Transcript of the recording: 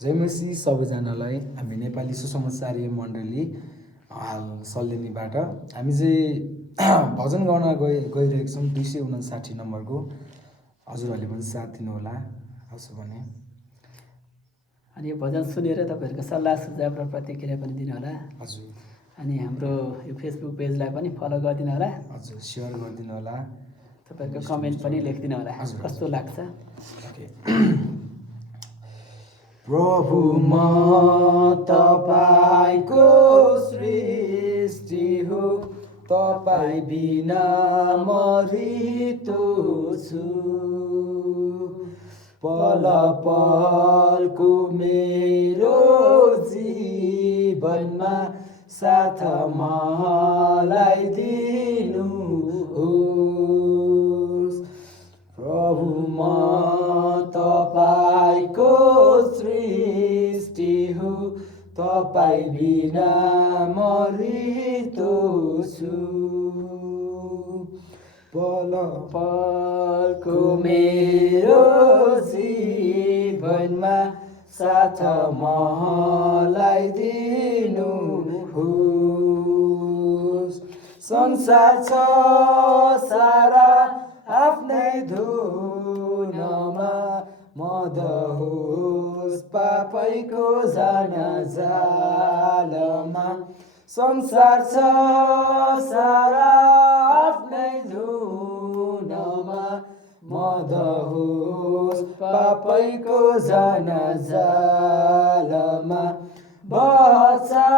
जय मसी सबैजनालाई। हामी नेपाली सुसमाचारीय मण्डली हाल सल्लेनीबाट हामी चाहिँ भजन गाउन गइरहेको छौँ 259 नम्बरको। हजुरहरूले पनि साथ दिनुहोला हस् भने। अनि यो भजन सुनेर तपाईँहरूको सल्लाह सुझाव र प्रतिक्रिया पनि दिनुहोला। हजुर। अनि हाम्रो यो फेसबुक पेजलाई पनि फलो गरिदिनु होला। हजुर, सेयर गरिदिनु होला। तपाईँहरूको कमेन्ट पनि लेखिदिनु होला कस्तो लाग्छ। ओके। प्रभु म तपाईको सृष्टि हो, तपाईँ बिना म रित्तो छु। पल पलको मेरो जीवनमा साथ मलाई दिनुहोस्। प्रभु म तपाईको सृष्टि हो, तपाईँ बिना म रित्तो छु। पल पलको मेरो जीवनमा साथ मलाई दिनुहोस्। संसार छ सारा आफ्नै धुनमा, मदहोस् पापैको जालमा। संसार छ सारा आफ्नै धुनमा, मदहोस् पापैको जालमा। बच्चा